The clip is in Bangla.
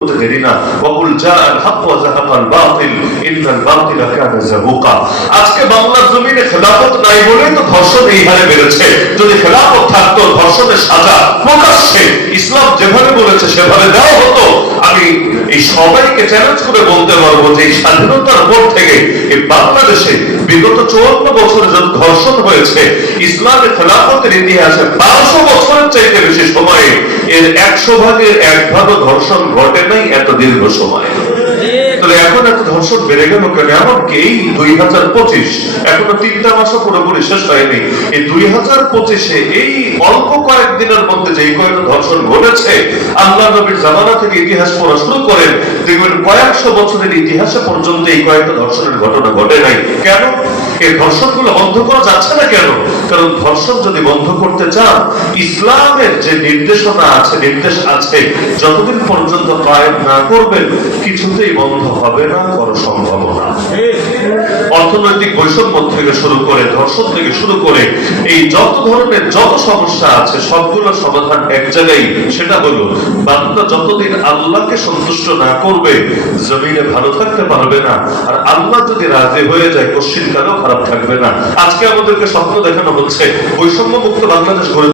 দেরি না। ওয়াকুল জাআল হক ওয়া যাহাকাল বাতিল ইন্নাল বাতিলা কানা যাহুকা। আজকে বাংলার জমিনে খেলাফত নাই বলেই তো ধর্ষণ এই হারে বেড়েছে। যদি খেলাফত থাকতো, ধর্ষণের সাজা প্রকাশ্যে ইসলাম যেভাবে বলেছে সেভাবে দেওয়া হতো, আমি এই সবাইকে চ্যালেঞ্জ করে বলতে পারবো যে এই স্বাধীনতার পর থেকে এই বাংলাদেশে বিগত 54 বছরে যত ধর্ষণ হয়েছে, ইসলামের খেলাফতের ইতিহাসে 1200 বছরের চাইতে বেশি সময়ে এর 100 ভাগের 1 ভাগও ধর্ষণ ঘটে নাই এত দীর্ঘ সময়। তাহলে এখন এত ধর্ষণ বেড়ে গেল কেন? এমনকি এই 2025 এখনো 3টা মাসও পুরোপুরি শেষ হয়নি। এই 2025-এ এই অল্প কয়েকদিনের মধ্যে যে কয়েকটা ধর্ষণ ঘটেছে, আল্লাহ নবীর জামানা থেকে ইতিহাস পড়া শুরু করেন, দেখবেন কয়েকশো বছরের ইতিহাসে পর্যন্ত এই কয়েকটা ধর্ষণের ঘটনা ঘটে নাই। কেন? এই ধর্ষণগুলো বন্ধ করা যাচ্ছে না কেন? কারণ ধর্ষণ যদি বন্ধ করতে চান, ইসলামের যে নির্দেশনা আছে, নির্দেশ আছে, যতদিন পর্যন্ত কায়েম না করবেন কিছুতেই বন্ধ হবে না, করা সম্ভব না। অর্থনৈতিক বৈষম্য থেকে শুরু করে, ধর্ষণ থেকে শুরু করে, এই যত ধরনের যত সমস্যা আছে সবগুলোর সমাধান এক জায়গায়, সেটা হলো বান্দা যতদিন আল্লাহকে সন্তুষ্ট না করবে জমিনে ভালো থাকতে পারবে না। আর আল্লাহ যদি রাজি হয়ে যায় কশ্চিন কালেও খারাপ থাকবে না। আজকে আমাদেরকে স্বপ্ন দেখানো হচ্ছে বৈষম্য মুক্ত বাংলাদেশ গড়ে